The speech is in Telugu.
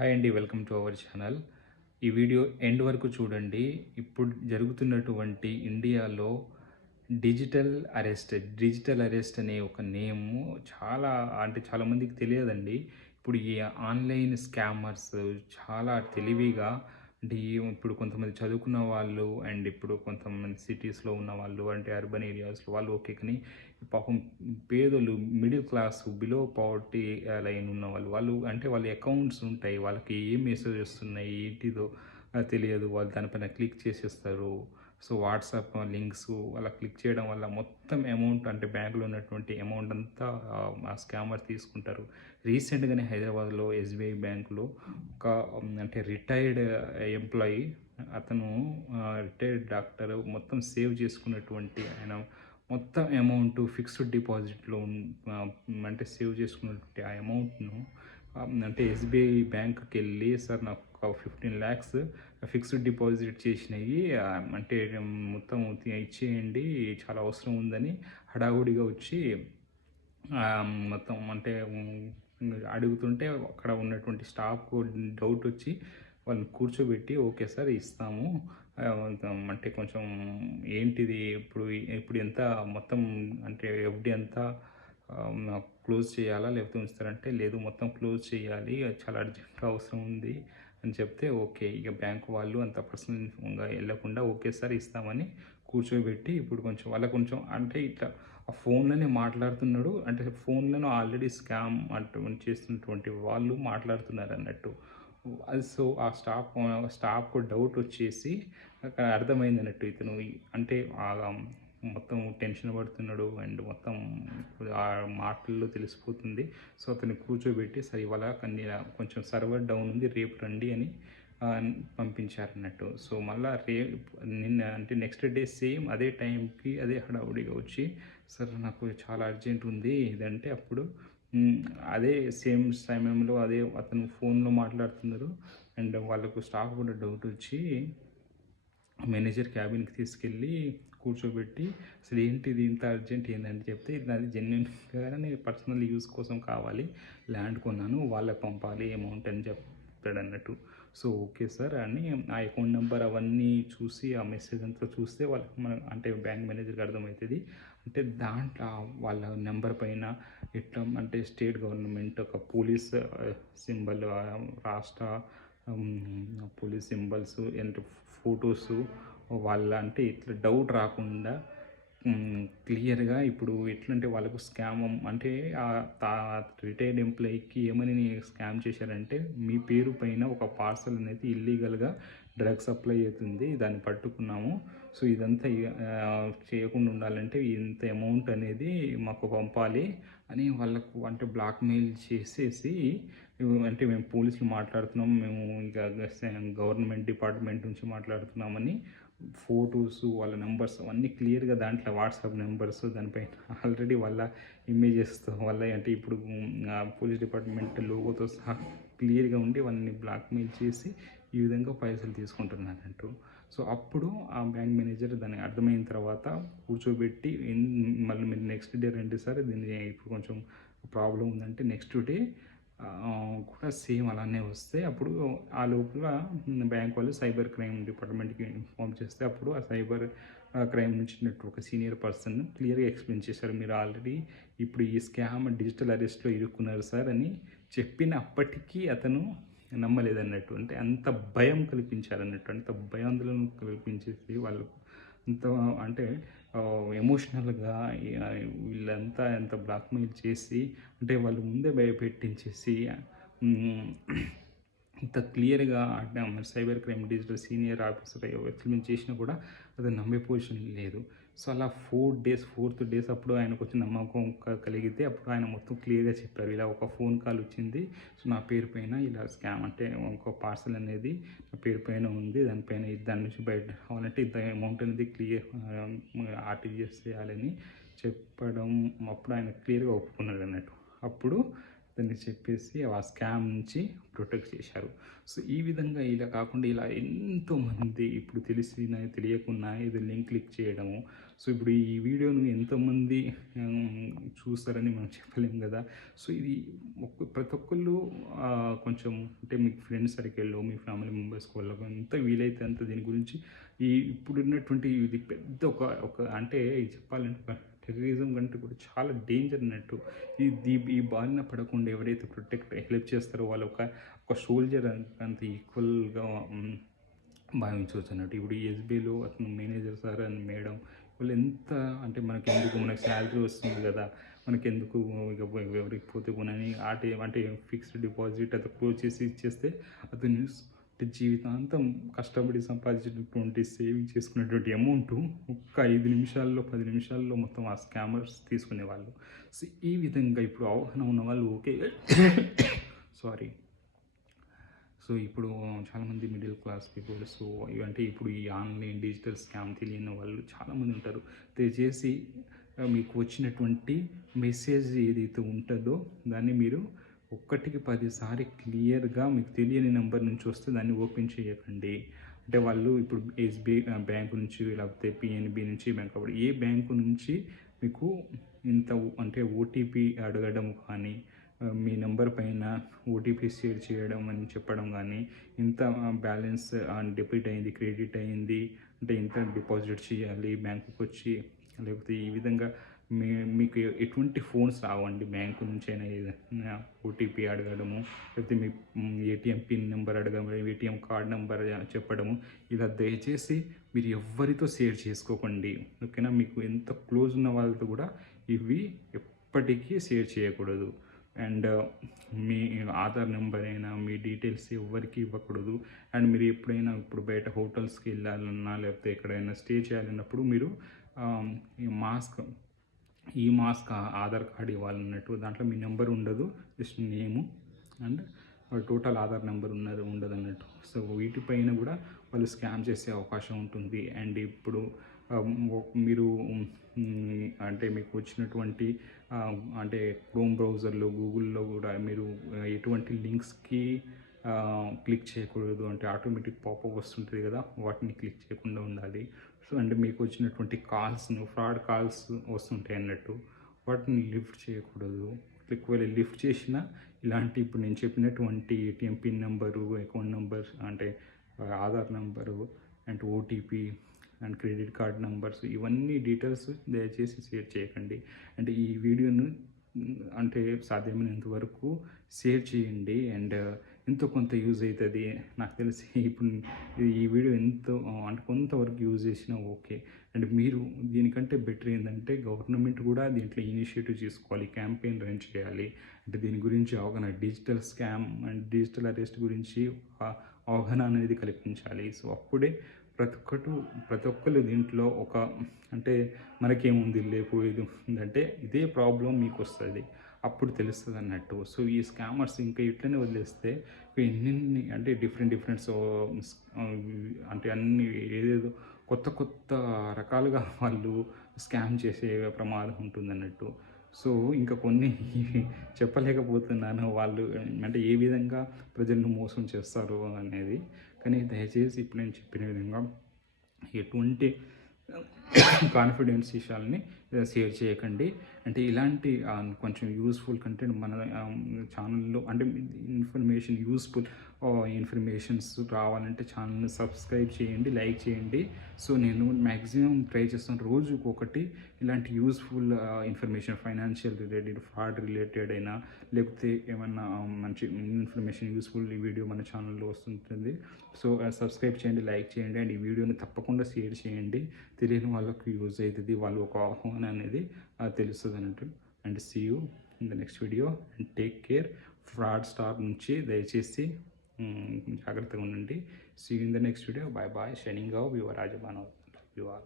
హాయ్ అండి, వెల్కమ్ టు అవర్ ఛానల్. ఈ వీడియో ఎండ్ వరకు చూడండి. ఇప్పుడు జరుగుతున్నటువంటి ఇండియాలో డిజిటల్ అరెస్ట్ అనే ఒక నేము చాలామందికి తెలియదండి. ఇప్పుడు ఈ ఆన్లైన్ స్కామర్స్ చాలా తెలివిగా ఇప్పుడు కొంతమంది చదువుకున్న వాళ్ళు అండ్ ఇప్పుడు కొంతమంది సిటీస్లో ఉన్న వాళ్ళు అంటే అర్బన్ ఏరియాస్లో వాళ్ళు ఓకే, కానీ పాపం పేదలు middle class below poverty line ఉన్న వాళ్ళు అంటే వాళ్ళ అకౌంట్స్ ఉంటాయి, వాళ్ళకి ఏం మెసేజ్ వస్తున్నాయి ఏంటిదో తెలియదు. వాళ్ళు దానిపైన క్లిక్ చేసేస్తారు. సో వాట్సాప్ లింక్స్ అలా క్లిక్ చేయడం వల్ల మొత్తం అమౌంట్ అంటే బ్యాంకులో ఉన్నటువంటి అమౌంట్ అంతా ఆ స్కామర్ తీసుకుంటారు. రీసెంట్గానే హైదరాబాద్లో ఎస్బీఐ బ్యాంకులో ఒక అంటే రిటైర్డ్ ఎంప్లాయీ, అతను రిటైర్డ్ డాక్టర్, మొత్తం సేవ్ చేసుకున్నటువంటి ఆయన మొత్తం అమౌంట్ ఫిక్స్డ్ డిపాజిట్లో అంటే సేవ్ చేసుకున్నటువంటి ఆ అమౌంట్ను అంటే ఎస్బీఐ బ్యాంక్కి వెళ్ళి, సార్ నాకు ఒక 15 lakhs ఫిక్స్డ్ డిపాజిట్ చేసినవి అంటే మొత్తం ఇచ్చేయండి, చాలా అవసరం ఉందని హడావుడిగా వచ్చి మొత్తం అంటే అడుగుతుంటే అక్కడ ఉన్నటువంటి స్టాఫ్కు డౌట్ వచ్చి వాళ్ళని కూర్చోబెట్టి ఓకే సార్ ఇస్తాము, అంటే కొంచెం ఏంటిది ఇప్పుడు ఇప్పుడు ఎంత మొత్తం అంటే ఎఫ్డి అంతా క్లోజ్ చేయాలా లేకపోతే ఉంచుతారంటే లేదు మొత్తం క్లోజ్ చేయాలి, చాలా అర్జెంట్ అవసరం ఉంది అని చెప్తే ఓకే, ఇక బ్యాంక్ వాళ్ళు అంత పర్సనల్గా వెళ్ళకుండా ఓకే సార్ ఇస్తామని కూర్చోబెట్టి ఇప్పుడు కొంచెం అంటే ఇట్లా ఆ ఫోన్లోనే మాట్లాడుతున్నాడు, అంటే ఫోన్లను ఆల్రెడీ స్కామ్ అటువంటి చేస్తున్నటువంటి వాళ్ళు మాట్లాడుతున్నారు అన్నట్టు. అది సో ఆ స్టాఫ్కు డౌట్ వచ్చేసి అక్కడ అర్థమైంది అన్నట్టు, ఇతను అంటే మొత్తం టెన్షన్ పడుతున్నాడు అండ్ మొత్తం ఆ మాటల్లో తెలిసిపోతుంది. సో అతన్ని కూర్చోబెట్టి సరే ఇవాళ కొంచెం సర్వర్ డౌన్ ఉంది, రేపు రండి అని పంపించారన్నట్టు. సో మళ్ళీ నిన్న అంటే నెక్స్ట్ డే సేమ్ అదే టైంకి అదే హడావుడిగా వచ్చి సార్ నాకు చాలా అర్జెంట్ ఉంది ఇదంటే అప్పుడు అదే సేమ్ సమయంలో అదే అతను ఫోన్లో మాట్లాడుతున్నారు అండ్ వాళ్ళకు స్టాఫ్ కూడా డౌట్ వచ్చి మేనేజర్ క్యాబిన్కి తీసుకెళ్ళి కూర్చోబెట్టి అసలు ఏంటిది ఇంత అర్జెంట్ ఏంటంటే చెప్తే ఇది నాది జెన్యున్గా నేను పర్సనల్ యూస్ కోసం కావాలి, ల్యాండ్ కొన్నాను, వాళ్ళకి పంపాలి అమౌంట్ అని చెప్పాడు అన్నట్టు. సో ఓకే సార్ అని ఆ అకౌంట్ నెంబర్ అవన్నీ చూసి ఆ మెసేజ్ అంతా చూస్తే వాళ్ళకి అంటే బ్యాంక్ మేనేజర్కి అర్థమవుతుంది. అంటే దాంట్లో వాళ్ళ నెంబర్ పైన ఎట్లా అంటే స్టేట్ గవర్నమెంట్ ఒక పోలీస్ సింబల్, రాష్ట్ర పోలీస్ సింబల్స్ అండ్ ఫొటోసు వాళ్ళ అంటే ఇట్లా డౌట్ రాకుండా క్లియర్గా ఇప్పుడు ఎట్లంటే వాళ్ళకు స్కామ్ అంటే రిటైర్డ్ ఎంప్లాయీకి ఏమని స్కామ్ చేశారంటే మీ పేరు పైన ఒక పార్సల్ అనేది ఇల్లీగల్గా డ్రగ్ సప్లై అవుతుంది, దాన్ని పట్టుకున్నాము, సో ఇదంతా చేయకుండా ఉండాలంటే ఇంత అమౌంట్ అనేది మాకు పంపాలి అని వాళ్ళకు అంటే బ్లాక్మెయిల్ చేసేసి అంటే మేము పోలీసులు మాట్లాడుతున్నాం, మేము ఇంకా గవర్నమెంట్ డిపార్ట్మెంట్ నుంచి మాట్లాడుతున్నామని ఫొటోస్ వాళ్ళ నెంబర్స్ అవన్నీ క్లియర్గా దాంట్లో వాట్సాప్ నెంబర్స్ దానిపైన ఆల్రెడీ వాళ్ళ ఇమేజెస్తో వాళ్ళ అంటే ఇప్పుడు పోలీస్ డిపార్ట్మెంట్ లోగోతో సహా క్లియర్గా ఉండి వాళ్ళని బ్లాక్మెయిల్ చేసి ఈ విధంగా పైసలు తీసుకుంటున్నారంటూ. సో అప్పుడు ఆ బ్యాంక్ మేనేజర్ దాన్ని అర్థమైన తర్వాత కూర్చోబెట్టి మళ్ళీ మీరు నెక్స్ట్ డే రండి సార్ దీన్ని ఇప్పుడు కొంచెం ప్రాబ్లం ఉందంటే నెక్స్ట్ డే కూడా సేమ్ అలానే వస్తే అప్పుడు ఆ లోపల బ్యాంక్ వాళ్ళు సైబర్ క్రైమ్ డిపార్ట్మెంట్కి ఇన్ఫార్మ్ చేస్తే అప్పుడు ఆ సైబర్ క్రైమ్ నుంచి ఒక సీనియర్ పర్సన్ క్లియర్గా ఎక్స్ప్లెయిన్ చేశారు, మీరు ఆల్రెడీ ఇప్పుడు ఈ స్కామ్ డిజిటల్ అరెస్ట్లో ఇరుక్కున్నారు సార్ అని చెప్పినప్పటికీ అతను నమ్మలేదన్నట్టు. అంటే అంత భయం కల్పించారన్నట్టు, అంత భయాందోళన కల్పించేసి వాళ్ళకు అంత అంటే ఎమోషనల్గా వీళ్ళంతా ఎంత బ్లాక్మెయిల్ చేసి అంటే వాళ్ళు ముందే భయపెట్టించేసి ఇంత క్లియర్గా అంటే cyber crime digital senior officer explain చేసినా కూడా అది నమ్మే పొజిషన్ లేదు. సో అలా 4th డే అప్పుడు ఆయనకు వచ్చి నమ్మకం కలిగితే అప్పుడు ఆయన మొత్తం క్లియర్గా చెప్పారు, ఇలా ఒక ఫోన్ కాల్ వచ్చింది, సో నా పేరు పైన ఇలా స్కామ్ అంటే ఒక పార్సల్ అనేది నా పేరు పైన ఉంది, దాని నుంచి బయట కావాలంటే ఇంత అమౌంట్ అనేది క్లియర్ ఆర్టీజీఎస్ చేయాలని చెప్పడం అప్పుడు ఆయన క్లియర్గా ఒప్పుకున్నాడు అన్నట్టు. అప్పుడు అని చెప్పేసి ఆ స్కామ్ నుంచి ప్రొటెక్ట్ చేశారు. సో ఈ విధంగా ఇలా కాకుండా ఇలా ఎంతోమంది ఇప్పుడు తెలిసిన తెలియకున్నా ఇది లింక్ క్లిక్ చేయడము. సో ఇప్పుడు ఈ వీడియోను ఎంతోమంది చూస్తారని మనం చెప్పలేం కదా. సో ఇది ప్రతి ఒక్కళ్ళు కొంచెం అంటే మీ ఫ్రెండ్స్ సర్కిల్లో మీ ఫ్యామిలీ మెంబర్స్కి వాళ్ళకు ఎంత వీలైతే అంత దీని గురించి ఇప్పుడున్నటువంటి ఇది పెద్ద ఒక ఒక అంటే చెప్పాలంటే ఒక టెర్రరిజం కంటే కూడా చాలా డేంజర్ అన్నట్టు. ఈ బారిన పడకుండా ఎవరైతే హెల్ప్ చేస్తారో వాళ్ళు ఒక సోల్జర్ అంత ఈక్వల్గా భావించవచ్చు అన్నట్టు. ఇప్పుడు ఈ ఎస్బీఐలో అతను మేనేజర్ సార్ అండ్ మేడం వాళ్ళు ఎంత అంటే మనకు శాలరీ వస్తుంది కదా, మనకెందుకు ఇక ఎవరికి పోతే పోనని అంటే ఫిక్స్డ్ డిపాజిట్ అది క్లోజ్ చేసి ఇచ్చేస్తే అతను జీవితాంతం కష్టపడి సంపాదించినటువంటి సేవింగ్ చేసుకునేటువంటి అమౌంట్ ఒక్క 5 నిమిషాల్లో 10 నిమిషాల్లో మొత్తం ఆ స్కామర్స్ తీసుకునేవాళ్ళు. సో ఈ విధంగా ఇప్పుడు అవగాహన ఉన్న వాళ్ళు ఓకే సారీ. సో ఇప్పుడు చాలామంది మిడిల్ క్లాస్ పీపుల్ సో ఇవంటే ఇప్పుడు ఈ ఆన్లైన్ డిజిటల్ స్కామ్ తెలియని వాళ్ళు చాలామంది ఉంటారు. దయచేసి మీకు వచ్చినటువంటి మెసేజ్ ఏదైతే ఉంటుందో దాన్ని మీరు ఒక్కటికి 10 సారి క్లియర్గా మీకు తెలియని నెంబర్ నుంచి వస్తే దాన్ని ఓపెన్ చేయకండి. అంటే వాళ్ళు ఇప్పుడు ఎస్బీఐ బ్యాంకు నుంచి లేకపోతే పిఎన్బి నుంచి బ్యాంక్ కాబట్టి ఏ బ్యాంకు నుంచి మీకు ఇంత అంటే ఓటీపీ అడగడం కానీ మీ నెంబర్ పైన ఓటీపీ షేర్ చేయడం అని చెప్పడం కానీ ఇంత బ్యాలెన్స్ డెబిట్ అయింది క్రెడిట్ అయింది అంటే ఇంత డిపాజిట్ చేయాలి బ్యాంకుకి వచ్చి లేకపోతే ఈ విధంగా మీకు ఎటువంటి ఫోన్స్ రావండి బ్యాంకు నుంచి అయినా ఏదైనా ఓటీపీ అడగడము లేకపోతే మీ ఏటీఎం పిన్ నెంబర్ అడగడం ఏటీఎం కార్డ్ నెంబర్ చెప్పడము ఇలా దయచేసి మీరు ఎవరితో షేర్ చేసుకోకండి ఓకేనా. మీకు ఎంత క్లోజ్ ఉన్న వాళ్ళతో కూడా ఇవి ఎప్పటికీ షేర్ చేయకూడదు. అండ్ మీ ఆధార్ నెంబర్ అయినా మీ డీటెయిల్స్ ఎవరికి ఇవ్వకూడదు. అండ్ మీరు ఎప్పుడైనా ఇప్పుడు బయట హోటల్స్కి వెళ్ళాలన్నా లేకపోతే ఎక్కడైనా స్టే చేయాలన్నప్పుడు మీరు ఈ మాస్క్ ఆధార్ కార్డ్ ఇవ్వాలన్నట్టు దాంట్లో మీ నెంబర్ ఉండదు, just name and total Aadhaar number ఉండదు అన్నట్టు. సో వీటిపైన కూడా వాళ్ళు స్కామ్ చేసే అవకాశం ఉంటుంది. అండ్ ఇప్పుడు మీరు అంటే మీకు వచ్చినటువంటి అంటే క్రోమ్ బ్రౌజర్లో గూగుల్లో కూడా మీరు ఎటువంటి లింక్స్కి క్లిక్ చేయకూడదు. అంటే ఆటోమేటిక్ పాపప్ వస్తుంటుంది కదా, వాటిని క్లిక్ చేయకుండా ఉండాలి. సో అంటే మీకు వచ్చినటువంటి ఫ్రాడ్ కాల్స్ వస్తుంటాయి అన్నట్టు, వాటిని లిఫ్ట్ చేయకూడదు. ఒకవేళ లిఫ్ట్ చేసినా ఇలాంటి ఇప్పుడు నేను చెప్పినటువంటి ATM pin number account number అంటే Aadhaar number and OTP and credit card numbers ఇవన్నీ డీటెయిల్స్ దయచేసి షేర్ చేయకండి. అంటే ఈ వీడియోను అంటే సాధ్యమైనంత వరకు షేర్ చేయండి. అండ్ ఎంతో కొంత యూజ్ అవుతుంది నాకు తెలిసి. ఇప్పుడు ఈ వీడియో ఎంతో అంటే కొంతవరకు యూజ్ చేసినా ఓకే. అండ్ మీరు దీనికంటే బెటర్ ఏంటంటే గవర్నమెంట్ కూడా దీంట్లో ఇనిషియేటివ్ తీసుకోవాలి, క్యాంపెయిన్ రన్ చేయాలి. అంటే దీని గురించి అవగాహన digital scam and digital arrest గురించి అవగాహన అనేది కల్పించాలి. సో అప్పుడే ప్రతి ఒక్కరు దీంట్లో ఒక అంటే మనకేముంది లేకపోయేది ఉందంటే ఇదే ప్రాబ్లం మీకు వస్తుంది, అప్పుడు తెలుస్తుంది అన్నట్టు. సో ఈ స్కామర్స్ ఇంకా ఇట్లనే వదిలేస్తే ఎన్ని అంటే డిఫరెంట్ అంటే అన్ని ఏదేదో కొత్త రకాలుగా వాళ్ళు స్కామ్ చేసే ప్రమాదం ఉంటుంది అన్నట్టు. సో ఇంకా కొన్ని చెప్పలేకపోతున్నాను వాళ్ళు అంటే ఏ విధంగా ప్రజలను మోసం చేస్తారు అనేది. కానీ దయచేసి ఇప్పుడు నేను చెప్పిన విధంగా ఎటువంటి కాన్ఫిడెన్స్ విషయాలని షేర్ చేయకండి. అంటే ఇలాంటి కొంచెం యూస్ఫుల్ కంటెంట్ మన ఛానల్లో అంటే యూస్ఫుల్ ఇన్ఫర్మేషన్స్ రావాలంటే ఛానల్ని సబ్స్క్రైబ్ చేయండి, లైక్ చేయండి. సో నేను మ్యాక్సిమం ట్రై చేస్తాను రోజుకు ఒకటి ఇలాంటి useful information financial related fraud related అయినా లేకపోతే ఏమన్నా మంచి ఇన్ఫర్మేషన్ యూస్ఫుల్ ఈ వీడియో మన ఛానల్లో వస్తుంటుంది. సో సబ్స్క్రైబ్ చేయండి, లైక్ చేయండి అండ్ ఈ వీడియోని తప్పకుండా షేర్ చేయండి. తెలియని వాళ్ళకు యూజ్ అవుతుంది, వాళ్ళు ఒక ఆహ్వానం అనేది తెలుస్తుంది అన్నట్టు. And see you in the next video and take care. Fraudster నుంచి దయచేసి జాగ్రత్తగా ఉండండి. See you in the next video. Bye bye. Shining of your రాజబాన్. You are